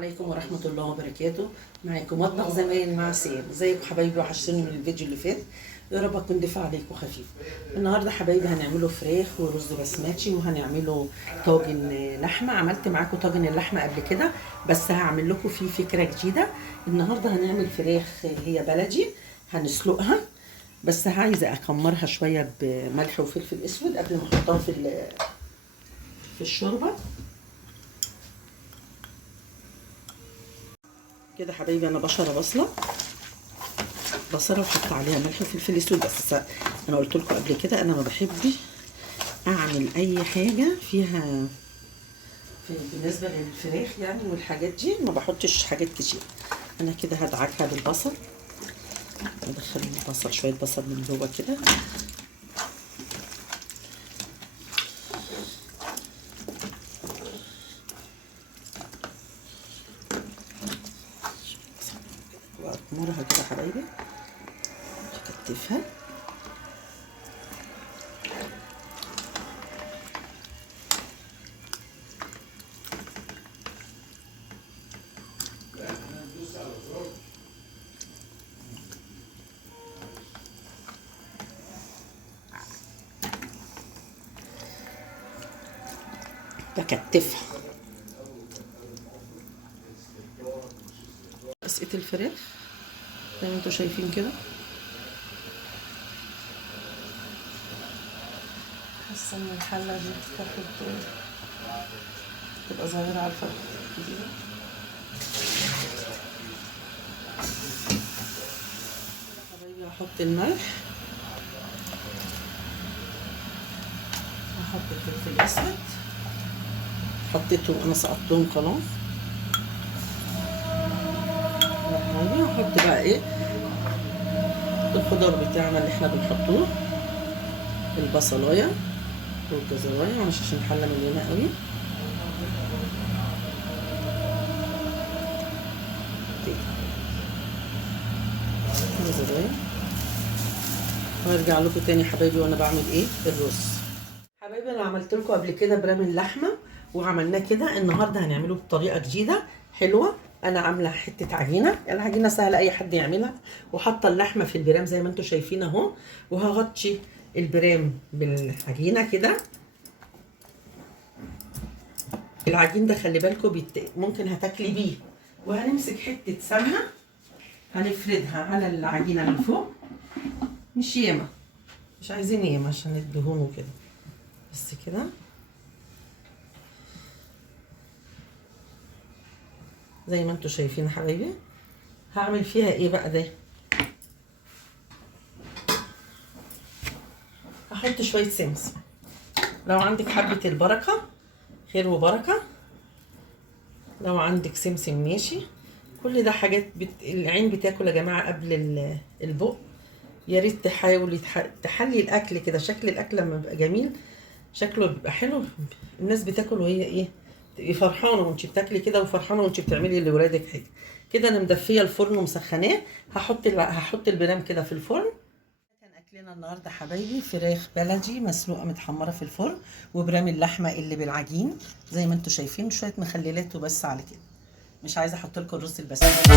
عليكم ورحمة الله وبركاته. معاكم مطبخ زمان مع سير. ازيكم حبايبي؟ وحشتوني من الفيديو اللي فات. يا رب اكون دفع عليكم خفيف. النهارده حبايبي هنعمله فراخ ورز بسمتي، وهنعمله طاجن لحمه. عملت معاكم طاجن اللحمه قبل كده، بس هعمل لكم فيه فكره جديده. النهارده هنعمل فراخ هي بلدي، هنسلقها، بس عايزه اكمرها شويه بملح وفلفل اسود قبل ما احطها في الشوربه كده. حبايبي انا بشره بصله وحط عليها ملح وفلفل اسود، بس انا قلت لكم قبل كده انا ما بحبش اعمل اي حاجه فيها بالنسبه للفراخ يعني والحاجات دي ما بحطش حاجات كتير. انا كده هدعكها بالبصل، ادخل البصل شويه بصل من جوه كده، واكمرها كده حبايبي، اكتفها. بكتفها. سقيت الفراخ زي ما انتوا شايفين كده، حاسه ان الحله دي تبقى صغيره على الفرخ كبيره. حبايبي هحط الملح، هحط الفلفل الاسود، حطيتهم انا سقطتهم خلاص. هحط بقى ايه الخضار بتاعنا اللي احنا بنحطوه، البصلايه والجزرايه، مش عشان الحله مليانه قوي. جزرايه، وارجع لكم تاني حبايبي وانا بعمل ايه الرز. حبايبي انا عملت لكم قبل كده برام اللحمه وعملناه كده. النهارده هنعمله بطريقه جديده حلوه. انا عامله حته عجينه، العجينه سهله اي حد يعملها، وحاطه اللحمه في البرام زي ما انتم شايفين اهو، وهغطي البرام بالعجينه كده. العجين ده خلي بالكم ممكن هتاكلي بيه. وهنمسك حته سمنه هنفردها على العجينه من فوق، مش ياما، مش عايزين ياما عشان الدهون وكده، بس كده زي ما انتم شايفين حبايبي. هعمل فيها ايه بقى ده؟ هحط شويه سمسم، لو عندك حبه البركه خير وبركه، لو عندك سمسم ماشي. كل ده حاجات العين بتاكل يا جماعه قبل البق. يا ريت تحاولي تحلي الاكل كده. شكل الاكل لما بيبقى جميل شكله بيبقى حلو، الناس بتاكل وهي ايه، تبقي فرحانه وانت بتاكلي كده، وفرحانه وانت بتعملي لاولادك حاجه كده. انا مدفيه الفرن ومسخناه، هحط البرام كده في الفرن. كان اكلنا النهارده حبايبي فراخ بلدي مسلوقه متحمره في الفرن، وبرام اللحمه اللي بالعجين زي ما انتم شايفين، شويه مخللات وبس على كده. مش عايزه احط لكم الرز البسمتي.